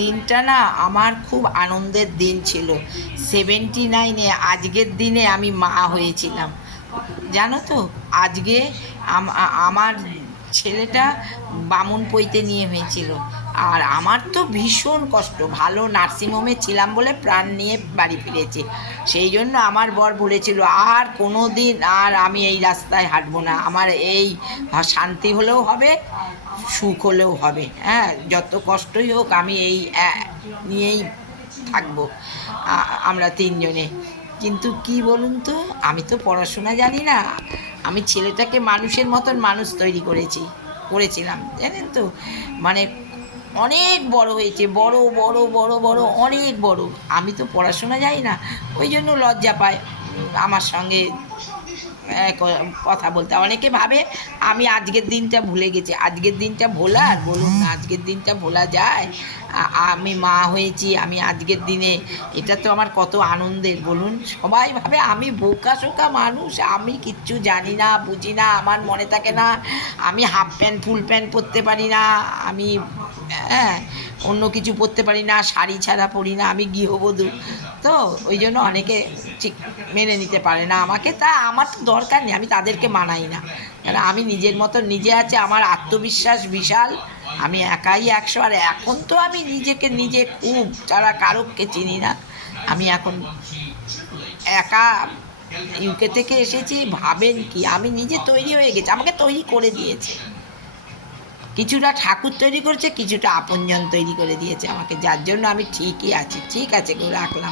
দিনটা না আমার খুব আনন্দের দিন ছিল। 79-এ আজকের দিনে আমি মা হয়েছিলাম। জানো তো, আজকে আমার ছেলেটা বামুনপইতে নিয়ে হয়েছিল। আর আমার তো ভীষণ কষ্ট, ভালো নার্সিংহোমে ছিলাম বলে প্রাণ নিয়ে বাড়ি ফিরেছি। সেই জন্য আমার বর বলেছিল আর কোনো দিন আর আমি এই রাস্তায় হাঁটবো না, আমার এই শান্তি হলেও হবে, সুখ হলেও হবে, হ্যাঁ, যত কষ্টই হোক আমি এই নিয়েই থাকবো। আমরা তিনজনে। কিন্তু কি বলুন তো, আমি তো পড়াশোনা জানি না, আমি ছেলেটাকে মানুষের মতন মানুষ তৈরি করেছিলাম, জানেন তো, মানে অনেক বড় হয়েছে, বড় বড় বড় বড় অনেক বড়। আমি তো পড়াশোনা জানি না, ওই জন্য লজ্জা পায় আমার সঙ্গে কথা বলতে। অনেকে ভাবে আমি আজকের দিনটা ভুলে গেছি। আজকের দিনটা ভোলার, বলুন না, আজকের দিনটা ভোলা যায়? আমি মা হয়েছি, আমি আজকের দিনে, এটা তো আমার কত আনন্দের বলুন। সবাই ভাবে আমি বোকা শোকা মানুষ, আমি কিচ্ছু জানি না, বুঝি না, আমার মনে থাকে না, আমি হাফ প্যান্ট ফুল প্যান্ট পরতে পারি না, আমি হ্যাঁ অন্য কিছু পরতে পারি না, শাড়ি ছাড়া পরি না, আমি গৃহবধূ। তো ওই জন্য অনেকে ঠিক মেনে নিতে পারে না আমাকে। তা আমার তো দরকার নেই, আমি তাদেরকে মানাই না, কেন আমি নিজের মতো নিজে আছে, আমার আত্মবিশ্বাস বিশাল, আমি একাই 100। আর এখন তো আমি নিজেকে নিজে খুব, ছাড়া কারোকে চিনি না। আমি এখন একা ইউকে থেকে এসেছি, ভাবেন কি, আমি নিজে তৈরি হয়ে গেছি, আমাকে তৈরি করে দিয়েছে। কিছুটা ঠাকুর তৈরি করেছে, কিছুটা আপনজন তৈরি করে দিয়েছে আমাকে, যার জন্য আমি ঠিকই আছি। ঠিক আছে গো, রাখলাম।